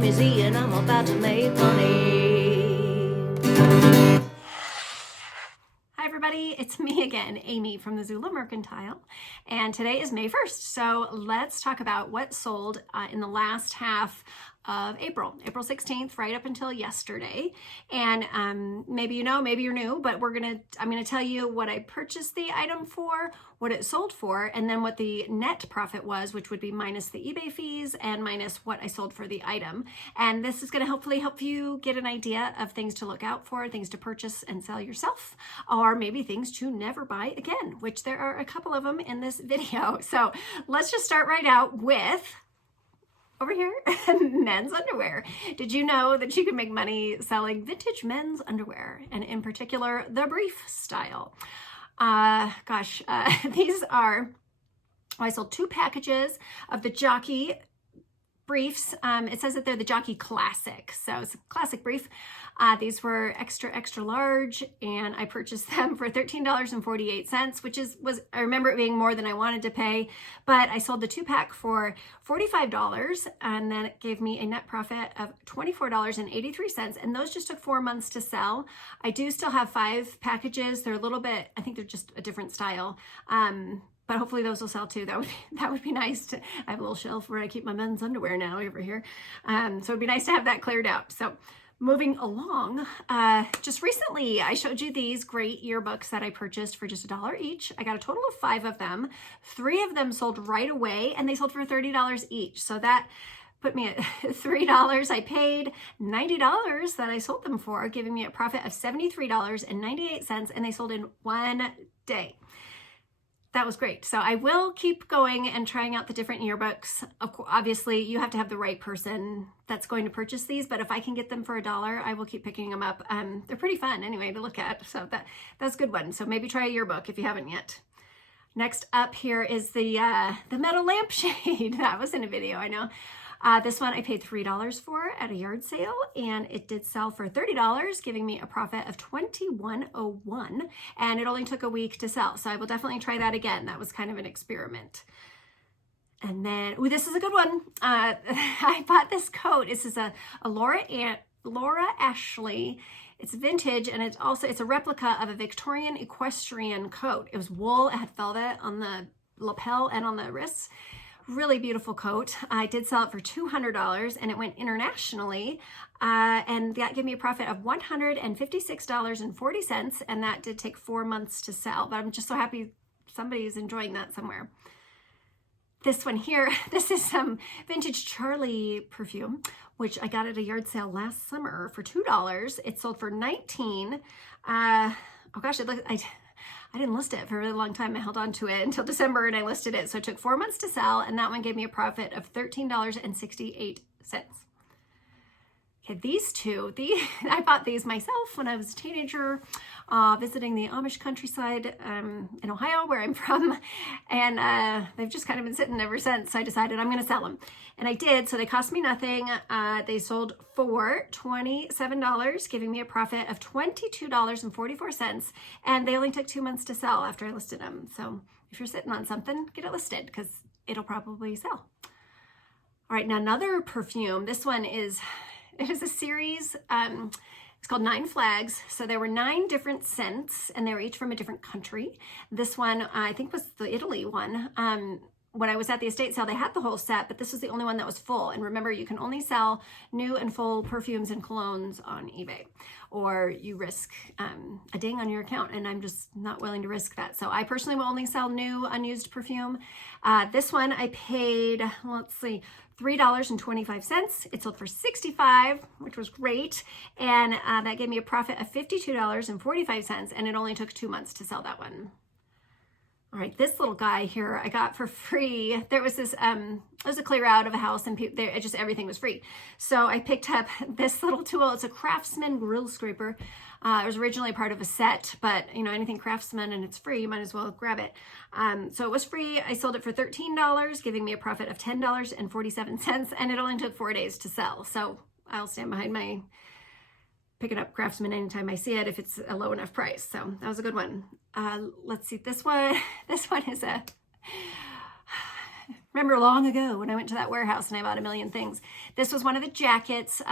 me Z and I'm about to make money. Hi everybody, it's me again, Amy from the Zula Mercantile, and today is May 1st, so let's talk about what sold in the last half of April 16th, right up until yesterday. And maybe you know, maybe you're new, but I'm gonna tell you what I purchased the item for, what it sold for, and then what the net profit was, which would be minus the eBay fees and minus what I sold for the item. And this is gonna hopefully help you get an idea of things to look out for, things to purchase and sell yourself, or maybe things to never buy again, which there are a couple of them in this video. So let's just start right out with, over here, men's underwear. Did you know that you can make money selling vintage men's underwear, and in particular, the brief style? These are, I sold 2 packages of the Jockey briefs. It says that they're the Jockey Classic, so it's a classic brief. These were extra large, and I purchased them for $13.48, which I remember it being more than I wanted to pay, but I sold the 2-pack for $45, and then it gave me a net profit of $24.83, and those just took 4 months to sell. I do still have 5 packages. They're a little bit, I think they're just a different style. But hopefully those will sell too. That would be nice. I have a little shelf where I keep my men's underwear now over here. So it'd be nice to have that cleared out. So moving along, just recently I showed you these great yearbooks that I purchased for just $1 each. I got a total of 5 of them. 3 of them sold right away, and they sold for $30 each. So that put me at $3. I paid $90 that I sold them for, giving me a profit of $73.98, and they sold in 1 day. That was great. So I will keep going and trying out the different yearbooks. Obviously, you have to have the right person that's going to purchase these, but if I can get them for $1, I will keep picking them up. They're pretty fun anyway to look at, so that's a good one. So maybe try a yearbook if you haven't yet. Next up here is the metal lampshade. That was in a video, I know. This one I paid $3 for at a yard sale, and it did sell for $30, giving me a profit of $21.01, and it only took a week to sell. So I will definitely try that again. That was kind of an experiment. And then, this is a good one. I bought this coat. This is a Laura Ashley. It's vintage, and it's a replica of a Victorian equestrian coat. It was wool. It had velvet on the lapel and on the wrists. Really beautiful coat. I did sell it for $200, and it went internationally, and that gave me a profit of $156.40, and that did take 4 months to sell, but I'm just so happy somebody's enjoying that somewhere. This one here, this is some vintage Charlie perfume, which I got at a yard sale last summer for $2. It sold for $19. Oh gosh, I didn't list it for a really long time. I held on to it until December, and I listed it. So it took 4 months to sell, and that one gave me a profit of $13.68. Okay, these two, I bought these myself when I was a teenager, visiting the Amish countryside in Ohio, where I'm from, and they've just kind of been sitting ever since. So I decided I'm going to sell them, and I did. So they cost me nothing. They sold for $27, giving me a profit of $22.44, and they only took 2 months to sell after I listed them. So if you're sitting on something, get it listed, because it'll probably sell. All right, now another perfume. This one is... It is a series, it's called 9 Flags. So there were 9 different scents, and they were each from a different country. This one, I think, was the Italy one. When I was at the estate sale, they had the whole set, but this was the only one that was full. And remember, you can only sell new and full perfumes and colognes on eBay, or you risk a ding on your account, and I'm just not willing to risk that. So I personally will only sell new, unused perfume. This one I paid, let's see, $3.25. It sold for $65, which was great, and that gave me a profit of $52.45, and it only took 2 months to sell that one. All right, this little guy here I got for free. There was this, it was a clear out of a house, and everything was free. So I picked up this little tool. It's a Craftsman grill scraper. It was originally part of a set, but anything Craftsman and it's free, you might as well grab it. So it was free. I sold it for $13, giving me a profit of $10.47, and it only took 4 days to sell. So I'll stand behind my pick it up Craftsman anytime I see it if it's a low enough price. So that was a good one. Let's see, this one is a remember long ago when I went to that warehouse and I bought a million things. This was one of the jackets.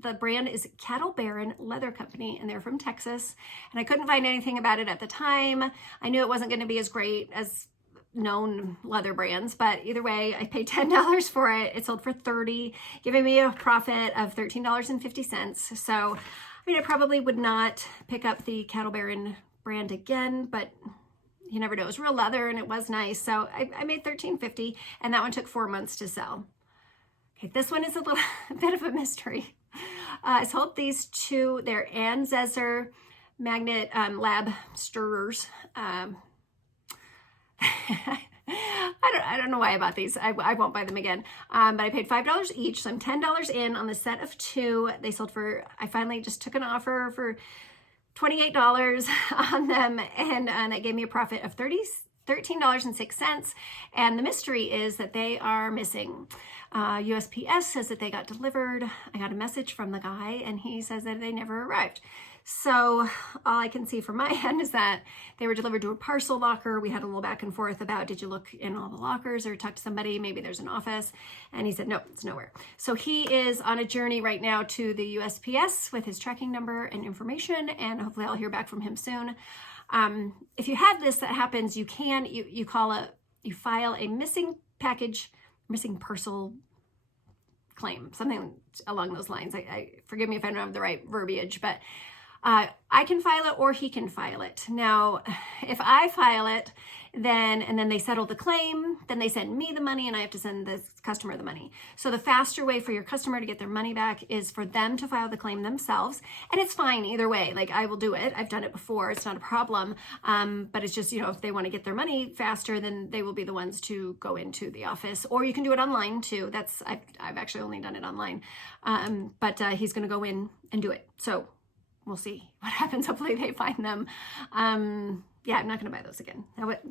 The brand is Cattle Baron Leather Company, and they're from Texas. And I couldn't find anything about it at the time. I knew it wasn't going to be as great as known leather brands, but either way, I paid $10 for it. It sold for $30, giving me a profit of $13.50. So, I mean, I probably would not pick up the Cattle Baron brand again, but you never know. It was real leather and it was nice. So I made $13.50, and that one took 4 months to sell. Okay, this one is a little bit of a mystery. I sold these two. They're Anzezer magnet lab stirrers. I don't know why I bought these. I won't buy them again. But I paid $5 each, so I'm $10 in on the set of two. They sold for, I finally just took an offer for $28 on them, and that gave me a profit of $13.06. And the mystery is that they are missing. USPS says that they got delivered. I got a message from the guy, and he says that they never arrived. So all I can see from my end is that they were delivered to a parcel locker. We had a little back and forth about, did you look in all the lockers or talk to somebody? Maybe there's an office. And he said, no, it's nowhere. So he is on a journey right now to the USPS with his tracking number and information, and hopefully I'll hear back from him soon. If you have this that happens, you file a missing package, missing parcel claim, something along those lines. Forgive me if I don't have the right verbiage, but I can file it or he can file it. Now, if I file it, and then they settle the claim, then they send me the money and I have to send the customer the money. So the faster way for your customer to get their money back is for them to file the claim themselves. And it's fine either way. Like, I will do it. I've done it before. It's not a problem. But it's just, if they want to get their money faster, then they will be the ones to go into the office, or you can do it online too. I've actually only done it online. But he's going to go in and do it. So we'll see what happens. Hopefully they find them. Yeah, I'm not going to buy those again.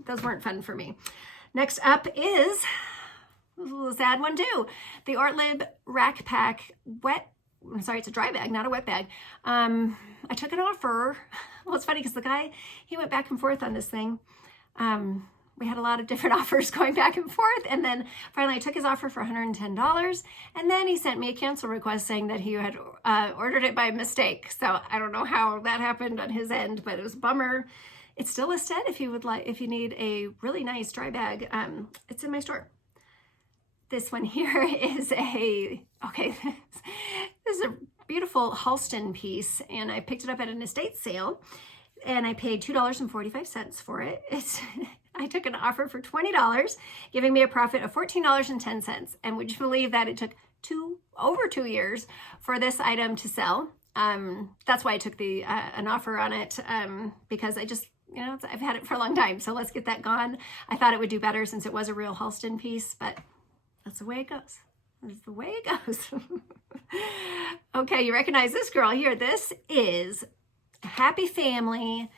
Those weren't fun for me. Next up is a little sad one too. The Ortlib Rack Pack it's a dry bag, not a wet bag. I took an offer. Well, it's funny because the guy, he went back and forth on this thing. We had a lot of different offers going back and forth. And then finally I took his offer for $110. And then he sent me a cancel request saying that he had ordered it by mistake. So I don't know how that happened on his end, but it was a bummer. It's still listed if you need a really nice dry bag. It's in my store. This one here is this is a beautiful Halston piece, and I picked it up at an estate sale, and I paid $2.45 for it. I took an offer for $20, giving me a profit of $14.10. And would you believe that it took over 2 years for this item to sell? That's why I took an offer on it, because I just, I've had it for a long time. So let's get that gone. I thought it would do better since it was a real Halston piece, but that's the way it goes. That's the way it goes. Okay, you recognize this girl here. This is Happy Family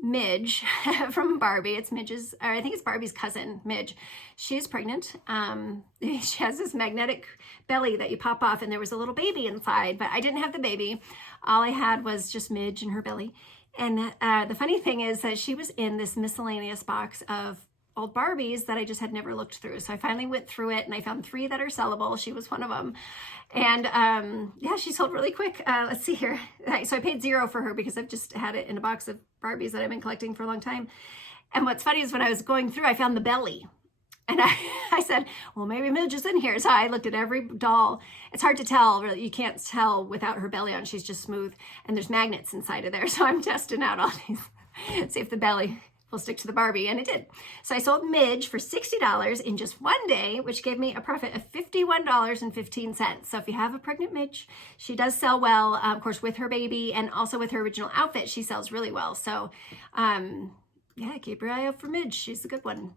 Midge from Barbie. It's Midge's, or I think it's Barbie's cousin, Midge. She's pregnant. She has this magnetic belly that you pop off, and there was a little baby inside, but I didn't have the baby. All I had was just Midge and her belly. And the funny thing is that she was in this miscellaneous box of old Barbies that I just had never looked through. So I finally went through it and I found 3 that are sellable. She was one of them. And yeah, she sold really quick. Let's see here. So I paid $0 for her because I've just had it in a box of Barbies that I've been collecting for a long time. And what's funny is when I was going through, I found the belly. And I said, well, maybe Midge is in here. So I looked at every doll. It's hard to tell, really. You can't tell without her belly on. She's just smooth. And there's magnets inside of there. So I'm testing out all these, see if the belly will stick to the Barbie, and it did. So I sold Midge for $60 in just one day, which gave me a profit of $51.15. So if you have a pregnant Midge, she does sell well, of course, with her baby and also with her original outfit, she sells really well. So yeah, keep your eye out for Midge. She's a good one.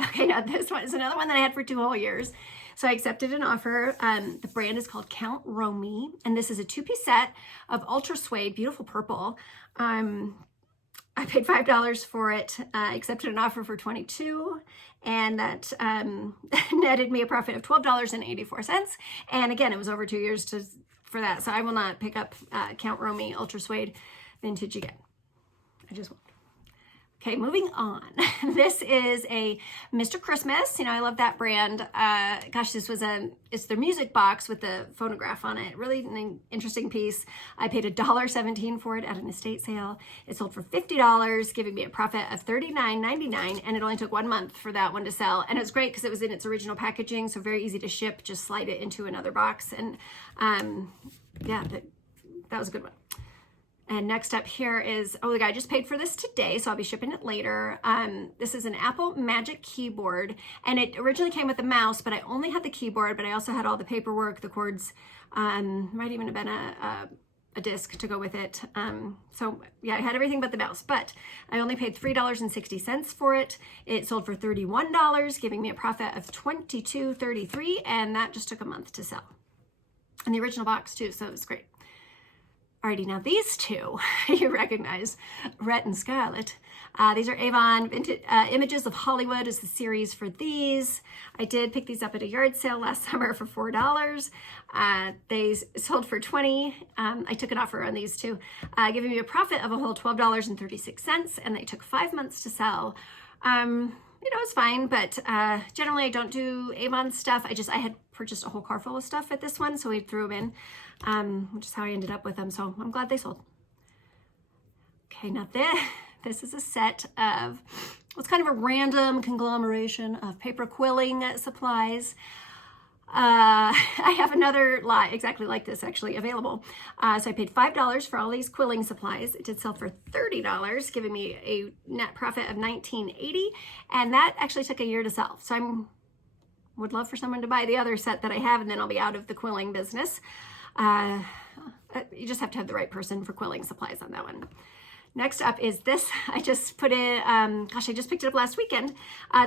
Okay, now this one is another one that I had for 2 whole years. So I accepted an offer. The brand is called Count Romy, and this is a 2-piece set of ultra suede, beautiful purple. I paid $5 for it. I accepted an offer for $22, and that netted me a profit of $12.84. And again, it was over 2 years for that. So I will not pick up Count Romy Ultra Suede Vintage again. I just won't. Okay, moving on. This is a Mr. Christmas. You know, I love that brand. Gosh, it's their music box with the phonograph on it. Really an interesting piece. I paid $1.17 for it at an estate sale. It sold for $50, giving me a profit of $39.99, and it only took 1 month for that one to sell. And it was great because it was in its original packaging, so very easy to ship. Just slide it into another box, and yeah, that was a good one. And next up here is, the guy just paid for this today, so I'll be shipping it later. This is an Apple Magic keyboard, and it originally came with the mouse, but I only had the keyboard, but I also had all the paperwork, the cords, might even have been a disc to go with it. So yeah, I had everything but the mouse, but I only paid $3.60 for it. It sold for $31, giving me a profit of $22.33, and that just took a month to sell. And the original box too, so it was great. Alrighty, now these two you recognize, Rhett and Scarlett. These are Avon Vintage, Images of Hollywood is the series for these. I did pick these up at a yard sale last summer for $4. They sold for $20. I took an offer on these two, giving me a profit of a whole $12.36, and they took 5 months to sell. You know, it's fine, but generally I don't do Avon stuff. I had purchased a whole car full of stuff at this one, so we threw them in, which is how I ended up with them. So I'm glad they sold. Okay, now this is a set of what's kind of a random conglomeration of paper quilling supplies. I have another lot exactly like this actually available. So I paid $5 for all these quilling supplies. It did sell for $30, giving me a net profit of $19.80, and that actually took a year to sell. So would love for someone to buy the other set that I have, and then I'll be out of the quilling business. You just have to have the right person for quilling supplies on that one. Next up is this. I just put it, I just picked it up last weekend.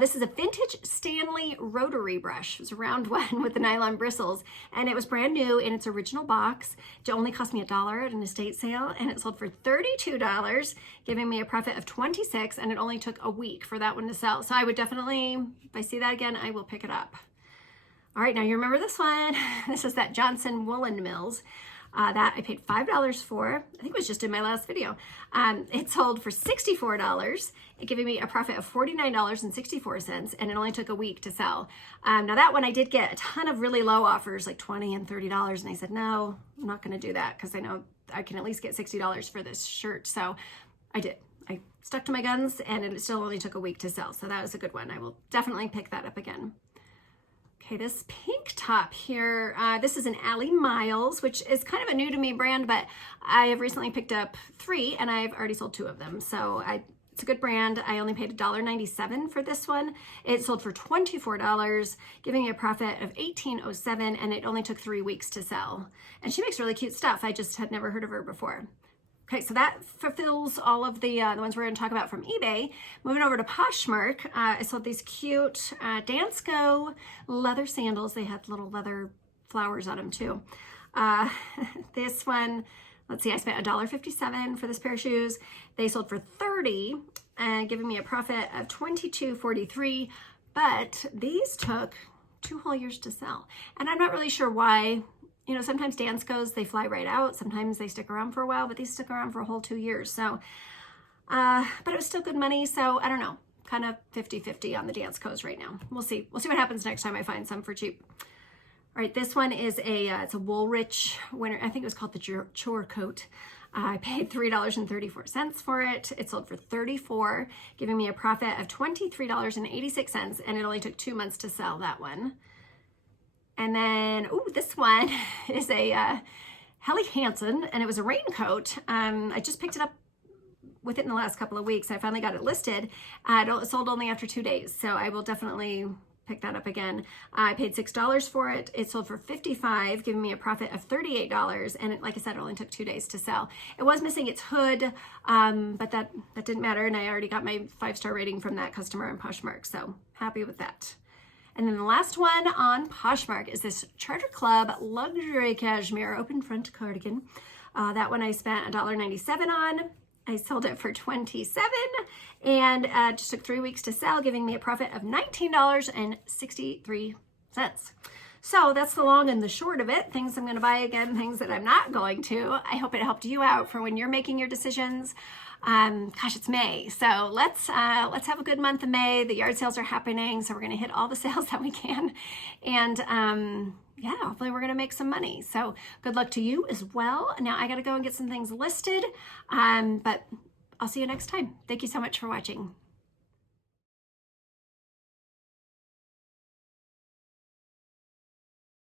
This is a vintage Stanley rotary brush. It was a round one with the nylon bristles, and it was brand new in its original box. It only cost me $1 at an estate sale, and it sold for $32, giving me a profit of $26, and it only took a week for that one to sell. So I would definitely, if I see that again, I will pick it up. All right, now you remember this one. This is that Johnson Woolen Mills. That I paid $5 for. I think it was just in my last video. It sold for $64, giving me a profit of $49.64, and it only took a week to sell. Now that one I did get a ton of really low offers, like $20 and $30, and I said, no, I'm not gonna do that because I know I can at least get $60 for this shirt. So I did. I stuck to my guns, and it still only took a week to sell. So that was a good one. I will definitely pick that up again. Okay, this pink top here, this is an Allie Miles, which is kind of a new to me brand, but I have recently picked up 3, and I've already sold 2 of them. So it's a good brand. I only paid $1.97 for this one. It sold for $24, giving me a profit of $18.07, and it only took 3 weeks to sell. And she makes really cute stuff. I just had never heard of her before. Okay, so that fulfills all of the ones we're going to talk about from eBay. Moving over to Poshmark, I sold these cute Dansko leather sandals. They had little leather flowers on them too. This one, let's see, I spent $1.57 for this pair of shoes. They sold for $30, giving me a profit of $22.43. But these took 2 whole years to sell, and I'm not really sure why. You know, sometimes Danskos, they fly right out. Sometimes they stick around for a while, but these stuck around for a whole 2 years. So, but it was still good money. So I don't know, kind of 50-50 on the Danskos right now. We'll see. We'll see what happens next time I find some for cheap. All right, this one is it's a Woolrich winter. I think it was called the Chore Coat. I paid $3.34 for it. It sold for $34, giving me a profit of $23.86, and it only took 2 months to sell that one. And then, this one is a Helly Hansen, and it was a raincoat. I just picked it up with it in the last couple of weeks. I finally got it listed. It sold only after 2 days, so I will definitely pick that up again. I paid $6 for it. It sold for $55, giving me a profit of $38, and like I said, it only took 2 days to sell. It was missing its hood, but that didn't matter, and I already got my 5-star rating from that customer on Poshmark, so happy with that. And then the last one on Poshmark is this Charter Club Luxury Cashmere Open Front Cardigan. That one I spent $1.97 on. I sold it for $27, and just took 3 weeks to sell, giving me a profit of $19.63. So that's the long and the short of it. Things I'm going to buy again, things that I'm not going to. I hope it helped you out for when you're making your decisions. Gosh, it's May. So let's have a good month of May. The yard sales are happening. So we're going to hit all the sales that we can. And yeah, hopefully we're going to make some money. So good luck to you as well. Now I got to go and get some things listed. But I'll see you next time. Thank you so much for watching.